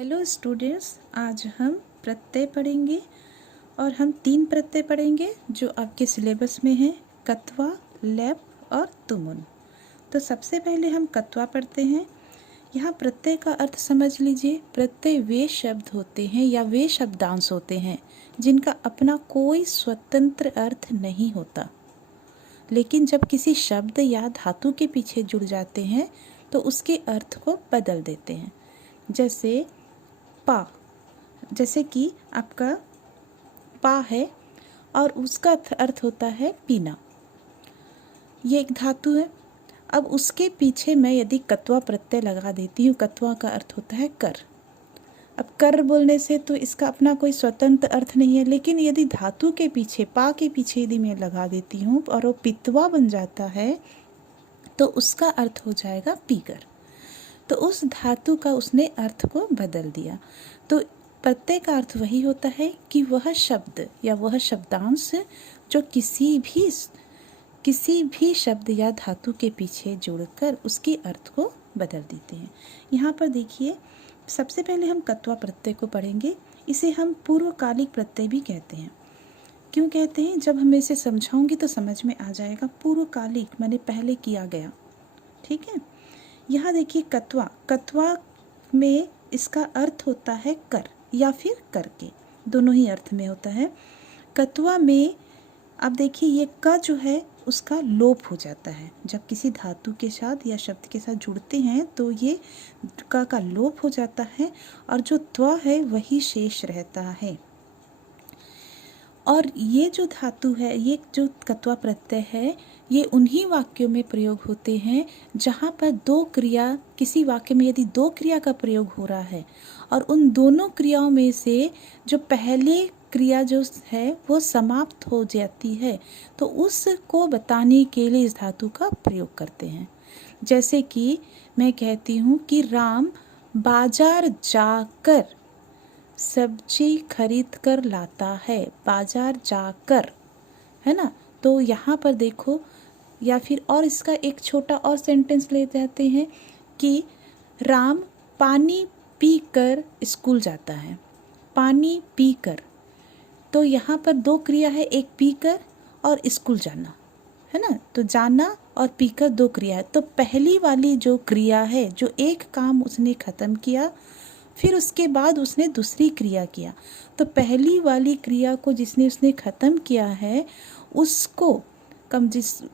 Hello students, आज हम प्रत्यय पढ़ेंगे और हम 3 प्रत्यय पढ़ेंगे जो आपके सिलेबस में हैं, कत्वा, लेप और तुमुन। तो सबसे पहले हम कत्वा पढ़ते हैं। यहाँ प्रत्यय का अर्थ समझ लीजिए। प्रत्यय वे शब्द होते हैं या वे शब्दांश होते हैं जिनका अपना कोई स्वतंत्र अर्थ नहीं होता, लेकिन जब किसी शब्द या धातु के पीछे जुड़ जाते हैं तो उसके अर्थ को बदल देते हैं। जैसे पा, जैसे कि आपका पा है और उसका अर्थ होता है पीना। ये एक धातु है। अब उसके पीछे मैं यदि कत्वा प्रत्यय लगा देती हूँ, कत्वा का अर्थ होता है कर। अब कर बोलने से तो इसका अपना कोई स्वतंत्र अर्थ नहीं है, लेकिन यदि धातु के पीछे, पा के पीछे यदि मैं लगा देती हूँ और वो पित्वा बन जाता है तो उसका अर्थ हो जाएगा पीकर। तो उस धातु का उसने अर्थ को बदल दिया। तो प्रत्यय का अर्थ वही होता है कि वह शब्द या वह शब्दांश जो किसी भी शब्द या धातु के पीछे जुड़कर उसके अर्थ को बदल देते हैं। यहाँ पर देखिए, सबसे पहले हम कत्वा प्रत्यय को पढ़ेंगे। इसे हम पूर्वकालिक प्रत्यय भी कहते हैं। क्यों कहते हैं? जब मैं इसे समझाऊंगी तो समझ में आ जाएगा। पूर्वकालिक माने पहले किया गया। ठीक है। यहाँ देखिए कत्वा, कत्वा में इसका अर्थ होता है कर या फिर करके, दोनों ही अर्थ में होता है। कत्वा में अब देखिए ये क जो है उसका लोप हो जाता है। जब किसी धातु के साथ या शब्द के साथ जुड़ते हैं तो ये क का लोप हो जाता है और जो त्वा है वही शेष रहता है। और ये जो धातु है, ये जो कत्वा प्रत्यय है, ये उन्हीं वाक्यों में प्रयोग होते हैं जहाँ पर दो क्रिया, किसी वाक्य में यदि दो क्रिया का प्रयोग हो रहा है और उन दोनों क्रियाओं में से जो पहले क्रिया जो है वो समाप्त हो जाती है तो उसको बताने के लिए इस धातु का प्रयोग करते हैं। जैसे कि मैं कहती हूँ कि राम बाजार जाकर सब्जी खरीद कर लाता है। बाजार जाकर, है ना। तो यहाँ पर देखो, या फिर और इसका एक छोटा और सेंटेंस ले जाते हैं कि राम पानी पीकर स्कूल जाता है। पानी पीकर, तो यहाँ पर दो क्रिया है, एक पीकर और स्कूल जाना, है ना। तो जाना और पीकर दो क्रिया है। तो पहली वाली जो क्रिया है, जो एक काम उसने खत्म किया, फिर उसके बाद उसने दूसरी क्रिया किया, तो पहली वाली क्रिया को जिसने उसने खत्म किया है उसको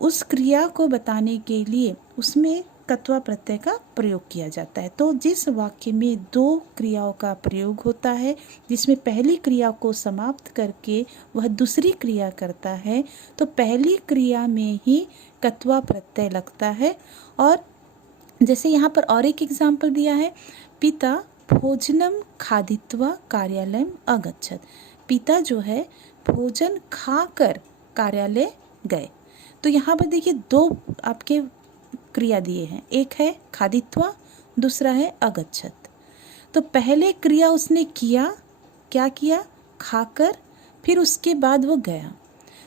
उस क्रिया को बताने के लिए उसमें कत्वा प्रत्यय का प्रयोग किया जाता है। तो जिस वाक्य में दो क्रियाओं का प्रयोग होता है, जिसमें पहली क्रिया को समाप्त करके वह दूसरी क्रिया करता है, तो पहली क्रिया में ही कत्वा प्रत्यय लगता है। और जैसे यहाँ पर और एक एग्जाम्पल दिया है, पिता भोजनम खादित्वा कार्यालयम अगच्छत। पिता जो है भोजन खाकर कार्यालय गए। तो यहाँ पर देखिए दो आपके क्रिया दिए हैं, एक है खादित्वा, दूसरा है अगच्छत। तो पहले क्रिया उसने किया, क्या किया? खाकर, फिर उसके बाद वो गया।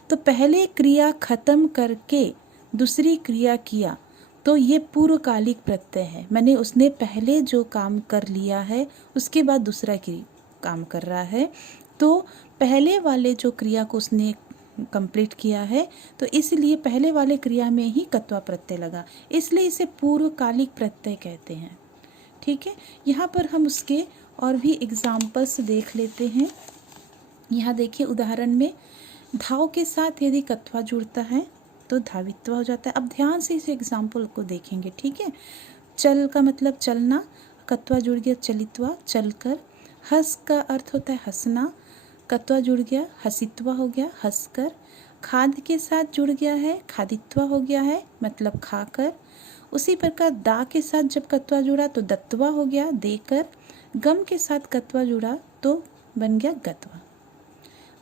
तो पहले क्रिया खत्म करके दूसरी क्रिया किया, तो ये पूर्वकालिक प्रत्यय है। मैंने उसने पहले जो काम कर लिया है उसके बाद दूसरा काम कर रहा है, तो पहले वाले जो क्रिया को उसने कंप्लीट किया है, तो इसलिए पहले वाले क्रिया में ही कत्वा प्रत्यय लगा, इसलिए इसे पूर्वकालिक प्रत्यय कहते हैं। ठीक है। यहाँ पर हम उसके और भी एग्जाम्पल्स देख लेते हैं। यहाँ देखिए उदाहरण में धाव के साथ यदि कत्वा जुड़ता है तो धावित्व हो जाता है। अब ध्यान से इस एग्जाम्पल को देखेंगे। ठीक है। चल का मतलब चलना, कत्वा जुड़ गया चलित्वा, चलकर। हंस का अर्थ होता है हंसना, कत्वा जुड़ गया हसित्वा हो गया हंसकर। खाद के साथ जुड़ गया है, खादित्वा हो गया है, मतलब खाकर। उसी प्रकार दा के साथ जब कत्वा जुड़ा तो दत्वा हो गया देकर। गम के साथ कत्वा जुड़ा तो बन गया गत्वा।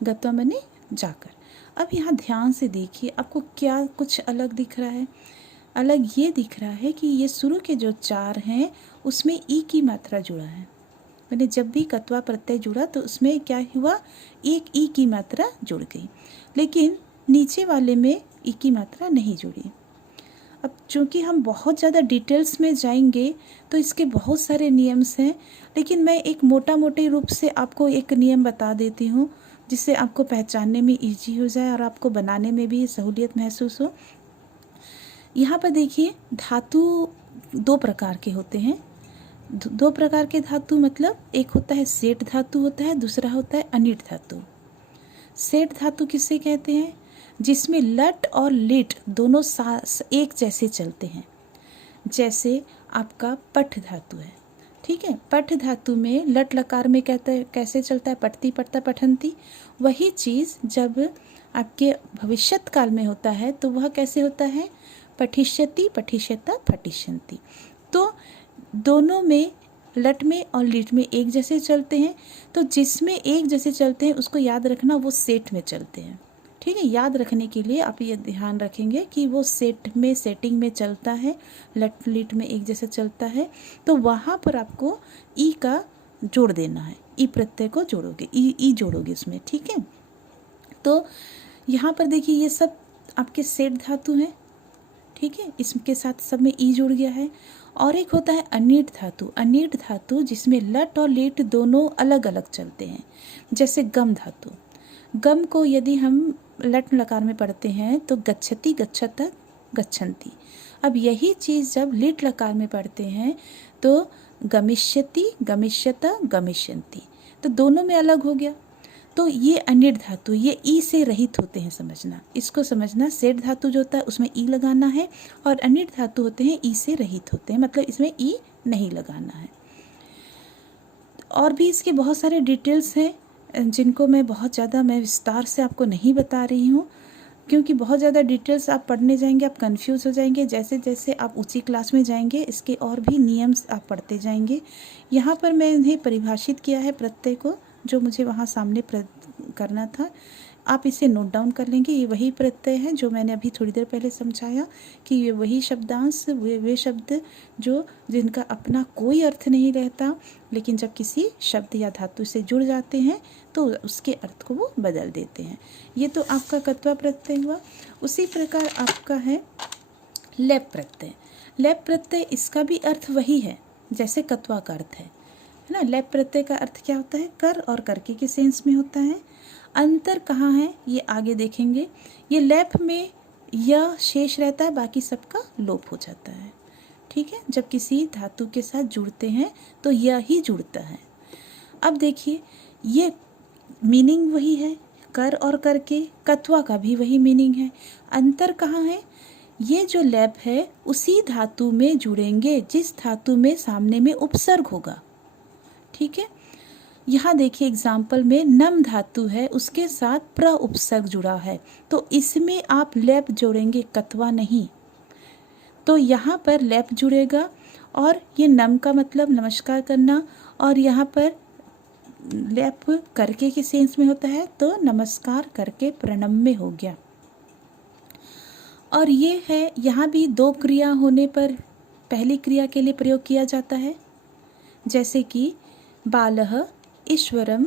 गत्वा बने जाकर। अब यहाँ ध्यान से देखिए, आपको क्या कुछ अलग दिख रहा है? अलग ये दिख रहा है कि ये शुरू के जो चार हैं उसमें ई की मात्रा जुड़ा है। मैंने जब भी कत्वा प्रत्यय जुड़ा तो उसमें क्या हुआ? एक ई की मात्रा जुड़ गई, लेकिन नीचे वाले में ई की मात्रा नहीं जुड़ी। अब चूँकि हम बहुत ज़्यादा डिटेल्स में जाएंगे तो इसके बहुत सारे नियम्स हैं, लेकिन मैं एक मोटा मोटे रूप से आपको एक नियम बता देती हूँ जिससे आपको पहचानने में इजी हो जाए और आपको बनाने में भी सहूलियत महसूस हो। यहाँ पर देखिए, धातु दो प्रकार के होते हैं। दो प्रकार के धातु मतलब एक होता है सेठ धातु होता है, दूसरा होता है अनिट धातु। सेठ धातु किसे कहते हैं? जिसमें लट और लिट दोनों एक जैसे चलते हैं। जैसे आपका पठ धातु है, ठीक है। पठ धातु में लट लकार में कैसे चलता है? पठती पठता पठंती। वही चीज़ जब आपके भविष्यत काल में होता है तो वह कैसे होता है? पठिष्यति पठिष्यता पठिष्यन्ति। तो दोनों में, लट में और लिट में एक जैसे चलते हैं। तो जिसमें एक जैसे चलते हैं उसको याद रखना, वो सेट में चलते हैं, ठीक है। याद रखने के लिए आप ये ध्यान रखेंगे कि वो सेट में, सेटिंग में चलता है, लट लिट में एक जैसे चलता है। तो वहाँ पर आपको ई का जोड़ देना है, ई प्रत्यय को जोड़ोगे, ई जोड़ोगे उसमें, ठीक है। तो यहाँ पर देखिए ये सब आपके सेठ धातु हैं, ठीक है। इसके साथ सब में ई जुड़ गया है। और एक होता है अनिट धातु। अनिट धातु जिसमें लट और लिट दोनों अलग अलग चलते हैं। जैसे गम धातु, गम को यदि हम लट लकार में पढ़ते हैं तो गच्छति गच्छत गच्छन्ति। अब यही चीज़ जब लिट लकार में पढ़ते हैं तो गमिष्यति गमिष्यत गमिष्यन्ति। तो दोनों में अलग हो गया। तो ये अनिट धातु, ये ई से रहित होते हैं, समझना, इसको समझना। सेठ धातु जो होता है उसमें ई लगाना है और अनिट धातु होते हैं ई से रहित होते हैं, मतलब इसमें ई नहीं लगाना है। और भी इसके बहुत सारे डिटेल्स हैं जिनको मैं बहुत ज़्यादा विस्तार से आपको नहीं बता रही हूँ, क्योंकि बहुत ज़्यादा डिटेल्स आप पढ़ने जाएंगे आप कंफ्यूज हो जाएंगे। जैसे जैसे आप ऊंची क्लास में जाएंगे इसके और भी नियम्स आप पढ़ते जाएंगे। यहाँ पर मैं इन्हें परिभाषित किया है प्रत्यय को, जो मुझे वहाँ सामने करना था। आप इसे नोट डाउन कर लेंगे। ये वही प्रत्यय है जो मैंने अभी थोड़ी देर पहले समझाया कि ये वही शब्दांश, वे शब्द जो जिनका अपना कोई अर्थ नहीं रहता, लेकिन जब किसी शब्द या धातु से जुड़ जाते हैं तो उसके अर्थ को वो बदल देते हैं। ये तो आपका कत्वा प्रत्यय हुआ। उसी प्रकार आपका है लेप प्रत्यय। लेप प्रत्यय, इसका भी अर्थ वही है जैसे कत्वा का अर्थ है ना। लेप प्रत्यय का अर्थ क्या होता है? कर और करके के सेंस में होता है। अंतर कहाँ है ये आगे देखेंगे। ये लेप में यह शेष रहता है, बाकी सबका लोप हो जाता है, ठीक है। जब किसी धातु के साथ जुड़ते हैं तो यह ही जुड़ता है। अब देखिए ये मीनिंग वही है, कर और करके। कत्वा का भी वही मीनिंग है। अंतर कहाँ है? ये जो लेप है उसी धातु में जुड़ेंगे जिस धातु में सामने में उपसर्ग होगा, ठीक है। यहाँ देखिए एग्जाम्पल में नम धातु है, उसके साथ प्र उपसर्ग जुड़ा है, तो इसमें आप लेप जोड़ेंगे, कत्वा नहीं। तो यहाँ पर लेप जुड़ेगा और ये नम का मतलब नमस्कार करना, और यहाँ पर लेप करके के सेंस में होता है तो नमस्कार करके प्रणम्य हो गया। और ये है, यहाँ भी दो क्रिया होने पर पहली क्रिया के लिए प्रयोग किया जाता है। जैसे कि बालः ईश्वरम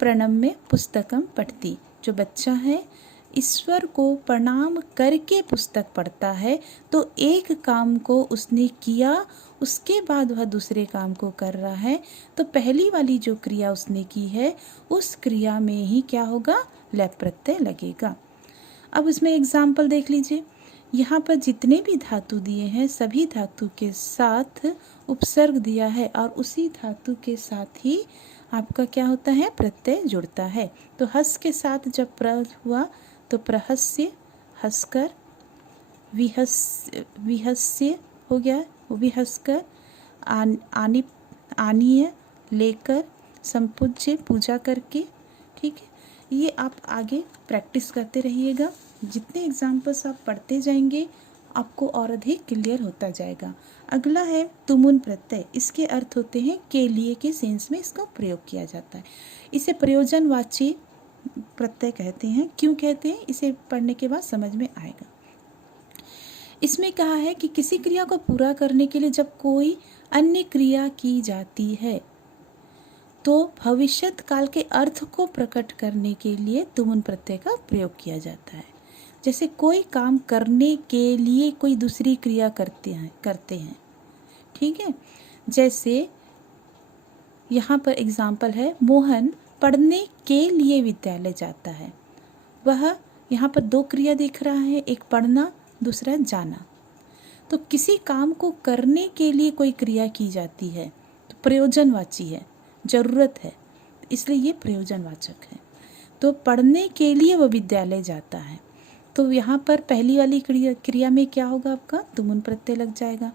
प्रणम्य पुस्तकम पठति। जो बच्चा है ईश्वर को प्रणाम करके पुस्तक पढ़ता है, तो एक काम को उसने किया उसके बाद वह दूसरे काम को कर रहा है, तो पहली वाली जो क्रिया उसने की है उस क्रिया में ही क्या होगा? लेप प्रत्यय लगेगा। अब इसमें एग्जाम्पल देख लीजिए। यहाँ पर जितने भी धातु दिए हैं सभी धातु के साथ उपसर्ग दिया है और उसी धातु के साथ ही आपका क्या होता है? प्रत्यय जुड़ता है। तो हस के साथ जब प्र हुआ तो प्रहस्य, हंसकर, विहस्य हो गया, वो भी हंसकर, आनीय लेकर, संपूज्य पूजा करके, ठीक है। ये आप आगे प्रैक्टिस करते रहिएगा। जितने एग्जाम्पल्स आप पढ़ते जाएंगे आपको और अधिक क्लियर होता जाएगा। अगला है तुमुन प्रत्यय। इसके अर्थ होते हैं के लिए के सेंस में इसका प्रयोग किया जाता है। इसे प्रयोजनवाची प्रत्यय कहते हैं। क्यों कहते हैं? इसे पढ़ने के बाद समझ में आएगा। इसमें कहा है कि किसी क्रिया को पूरा करने के लिए जब कोई अन्य क्रिया की जाती है तो भविष्यत काल के अर्थ को प्रकट करने के लिए तुमुन प्रत्यय का प्रयोग किया जाता है। जैसे कोई काम करने के लिए कोई दूसरी क्रिया करते हैं। ठीक है, जैसे यहाँ पर एग्जाम्पल है, मोहन पढ़ने के लिए विद्यालय जाता है। वह यहाँ पर दो क्रिया दिख रहा है, एक पढ़ना, दूसरा जाना। तो किसी काम को करने के लिए कोई क्रिया की जाती है तो प्रयोजनवाची है, जरूरत है, इसलिए ये प्रयोजनवाचक है। तो पढ़ने के लिए वो विद्यालय जाता है, तो यहाँ पर पहली वाली क्रिया में क्या होगा, आपका तुमुन प्रत्यय लग जाएगा।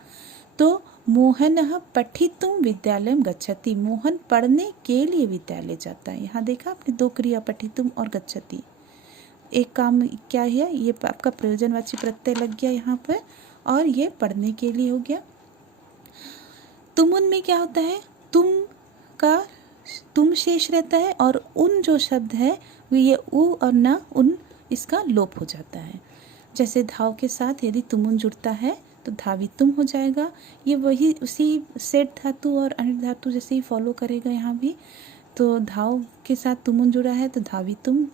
तो मोहनः पठितुं विद्यालयं गच्छति, मोहन पढ़ने के लिए विद्यालय जाता है। यहाँ देखा आपने दो क्रिया, पठितुं और गच्छति। एक काम क्या है, ये आपका प्रयोजनवाची प्रत्यय लग गया यहाँ पर, और ये पढ़ने के लिए हो गया। तुमुन में क्या होता है, तुम शेष रहता है, और उन जो शब्द है वो ये उ और न, उन, इसका लोप हो जाता है। जैसे धाव के साथ यदि तुमुन जुड़ता है तो धावितुम हो जाएगा। ये वही उसी सेठ धातु और अनिट धातु जैसे ही फॉलो करेगा यहाँ भी। तो धाव के साथ तुमुन जुड़ा है तो धावितुम,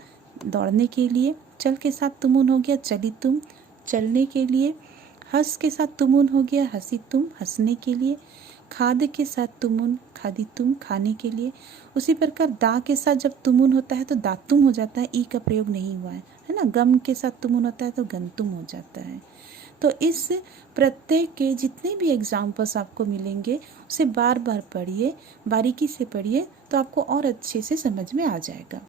दौड़ने के लिए। चल के साथ तुमुन हो गया चलितुम, चलने के लिए। हंस के साथ तुमुन हो गया हसीतुम, हंसने के लिए। खाद के साथ तुमुन, खादितुम, खाने के लिए। उसी प्रकार दा के साथ जब तुमुन होता है तो दातुम हो जाता है, ई का प्रयोग नहीं हुआ है ना। गम के साथ तुमुन होता है तो गंतुम हो जाता है। तो इस प्रत्यय के जितने भी एग्जाम्पल्स आपको मिलेंगे उसे बार बार पढ़िए, बारीकी से पढ़िए, तो आपको और अच्छे से समझ में आ जाएगा।